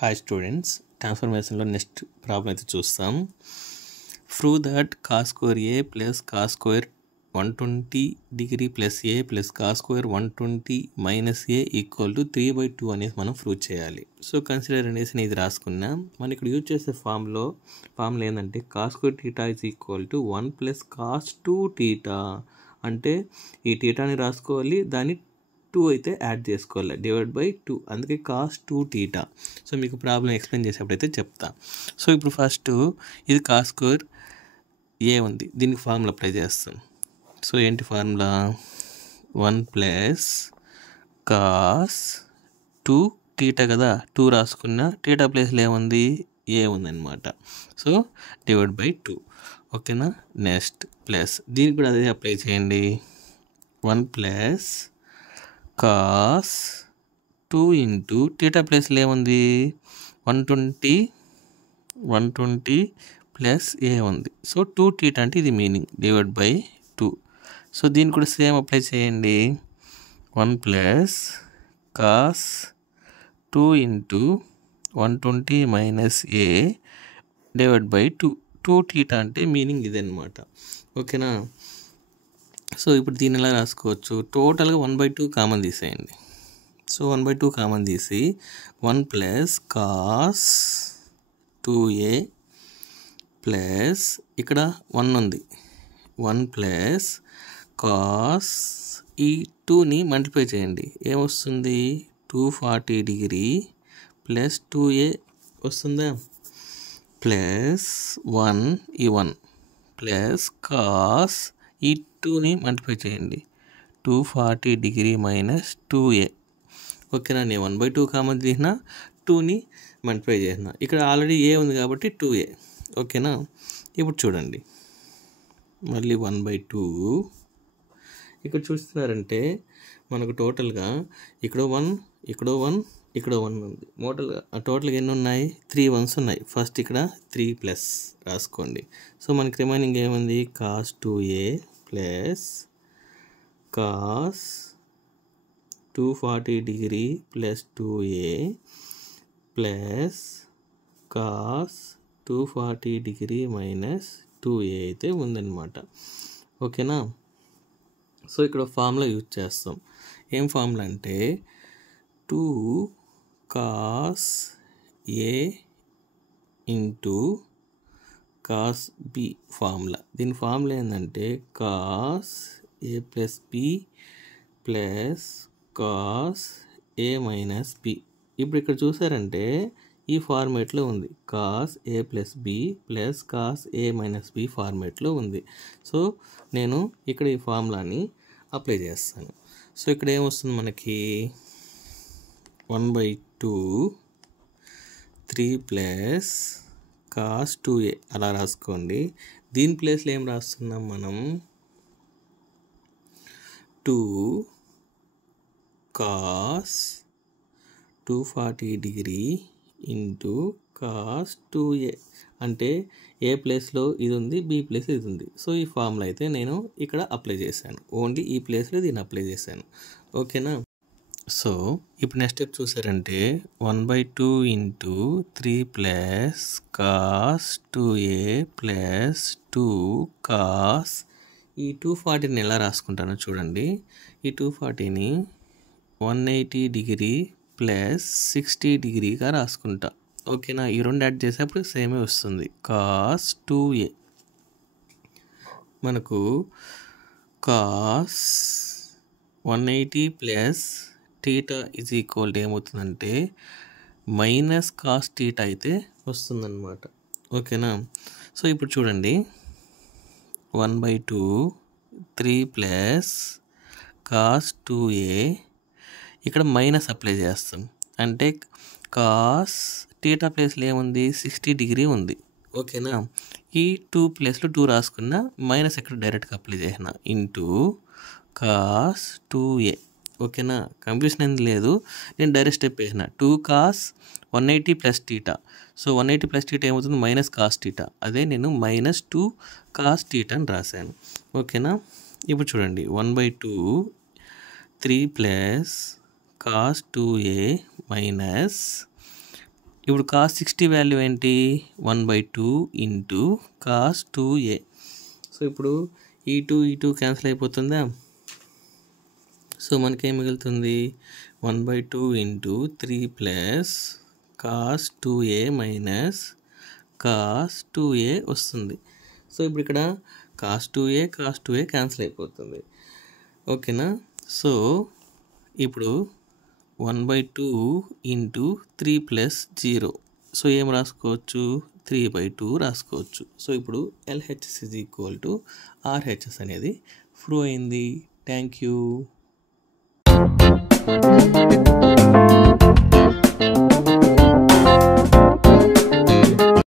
Hi students, ట్రాన్స్ఫర్మేషన్లో next problem అయితే చూస్తాం. Prove that cos square A plus cos square 120 degree plus A plus cos square 120 minus A equal to 3/2 అనేది మనం prove చేయాలి. So consider అనేసి నేను ఇది రాసుకున్నా. మనం ఇక్కడ యూజ్ చేసే ఫార్ములా ఏంటంటే cos square theta is equal to 1 plus cos 2 theta. అంటే ఈ టీటాని రాసుకోవాలి, దాన్ని 2 అయితే యాడ్ చేసుకోవాలి, డివైడ్ బై 2, అందుకే కాస్ 2 టీటా. సో మీకు ప్రాబ్లం ఎక్స్ప్లెయిన్ చేసేప్పుడు అయితే చెప్తా. సో ఇప్పుడు ఫస్ట్ ఇది కాస్ స్క్వేర్ ఏ ఉంది, దీనికి ఫార్ములా అప్లై చేస్తాం. సో ఏంటి ఫార్ములా? 1 ప్లస్ కాస్ 2 టీటా కదా, 2 రాసుకున్న, టీటా ప్లేస్లో ఏముంది? ఏ ఉందన్నమాట. సో డివైడ్ బై 2, ఓకేనా. నెక్స్ట్ ప్లస్ దీనికి కూడా అదే అప్లై చేయండి. 1 ప్లస్ కాస్ 2 ఇంటూ టీటా ప్లేస్లో ఏముంది? 120 ప్లస్ ఏ ఉంది. సో 2 టీటా అంటే ఇది మీనింగ్, డివైడ్ బై 2. సో దీన్ని కూడా సేమ్ అప్లై చేయండి. 1 plus cos 2 into 120 minus A divide by 2 theta అంటే మీనింగ్ ఇదన్నమాట, ఓకేనా. సో ఇప్పుడు దీన్ని ఎలా రాసుకోవచ్చు? టోటల్గా 1/2 కామన్ తీసేయండి. సో 1/2 కామన్ తీసి 1 ప్లస్ కాస్ 2a ప్లస్ ఇక్కడ 1 ఉంది, 1 ప్లస్ కాస్ ఈ 2ని మల్టిప్లై చేయండి, ఏమొస్తుంది? 240 డిగ్రీ ప్లస్ 2a వస్తుందా, ప్లస్ 1 ఈ 1 ప్లస్ కాస్ ఈ 2ని మల్టిప్లై చేయండి, 240 డిగ్రీ మైనస్ 2a, ఓకేనా. నేను 1/2 కామన్ తీసిన, 2ని మల్టిప్లై చేసిన, ఇక్కడ ఆల్రెడీ ఏ ఉంది కాబట్టి 2a, ఓకేనా. ఇప్పుడు చూడండి, మళ్ళీ 1/2 ఇక్కడ చూస్తున్నారంటే మనకు టోటల్గా ఇక్కడ 1 ఇక్కడ 1 ఇక్కడ 1 ఉంది. టోటల్గా ఎన్ని ఉన్నాయి? 3 1s ఉన్నాయి. ఫస్ట్ ఇక్కడ 3 ప్లస్ రాసుకోండి. సో మనకి రిమైనింగ్ ఏముంది? Cos 2a plus cos 240 degree plus 2a plus cos 240 degree minus 2a అయితే ఉందన్నమాట, ఓకేనా. సో ఇక్కడ ఫార్ములా యూజ్ చేస్తాం. ఏం ఫార్ములా అంటే 2 cos A into cos B formula. దీని ఫార్ములా ఏంటంటే cos A plus B plus cos A minus B. ఇప్పుడు ఇక్కడ చూసారంటే ఈ ఫార్మేట్లో ఉంది, cos A plus B plus cos A minus B ఫార్మేట్లో ఉంది. సో నేను ఇక్కడ ఈ ఫార్ములాని అప్లై చేస్తాను. సో ఇక్కడ ఏమొస్తుంది మనకి? 1/2 3 ప్లస్ కాస్ 2a అలా రాసుకోండి. దీని ప్లేస్లో ఏం రాస్తున్నాం మనం? 2 cos 240 degree into cos 2a, అంటే ఏ ప్లేస్లో ఇది ఉంది, బి ప్లేస్లో ఇది ఉంది. సో ఈ ఫార్ములా అయితే నేను ఇక్కడ అప్లై చేశాను, ఓన్లీ ఈ ప్లేస్లో దీన్ని అప్లై చేశాను, ఓకేనా. సో ఇప్పుడు నెక్స్ట్ స్టెప్ చూసారంటే 1/2 into 3 plus cos 2a plus 2 cos ఈ 240ని ఎలా రాసుకుంటానో చూడండి. ఈ 240ని 180 డిగ్రీ ప్లస్ 60 డిగ్రీగా రాసుకుంటా, ఓకేనా. ఈ రెండు యాడ్ చేసేప్పుడు సేమే వస్తుంది, కాస్ 2a. మనకు cos 180 plus theta is equal to ఏమవుతుందంటే మైనస్ కాస్ టీటా అయితే వస్తుందన్నమాట, ఓకేనా. సో ఇప్పుడు చూడండి, 1/2 3 ప్లస్ కాస్ 2a ఇక్కడ మైనస్ అప్లై చేస్తాం, అంటే కాస్ టీటా ప్లేస్లో ఏముంది? 60 డిగ్రీ ఉంది, ఓకేనా. ఈ 2 ప్లేస్లో 2 రాసుకున్న, మైనస్ ఇక్కడ డైరెక్ట్గా అప్లై చేసిన, ఇంటూ కాస్ 2a, ఓకేనా. కన్ఫ్యూషన్ ఏం లేదు, నేను డైరెక్ట్ స్టెప్ వేసిన 2 cos 180 plus theta. So 180 plus theta ఏమవుతుంది? మైనస్ కాస్ టీటా, అదే నేను మైనస్ 2 కాస్ టీటా అని రాశాను, ఓకేనా. ఇప్పుడు చూడండి, 1/2 3 ప్లస్ కాస్ 2a మైనస్ ఇప్పుడు కాస్ 60 వాల్యూ ఏంటి 1/2 ఇంటూ కాస్ 2a. సో ఇప్పుడు ఈ టూ క్యాన్సిల్ అయిపోతుందా. సో మనకేం మిగులుతుంది 1/2 into 3 plus cos 2a minus cos 2a వస్తుంది. సో ఇప్పుడు ఇక్కడ కాస్ 2a క్యాన్సిల్ అయిపోతుంది. ఓకేనా. సో ఇప్పుడు 1/2 ఇంటూ 3 ప్లస్ 0. సో ఏం రాసుకోవచ్చు 3/2 రాసుకోవచ్చు. సో ఇప్పుడు LHS is equal to RHS అనేది ప్రూవ్ అయింది. Thank you.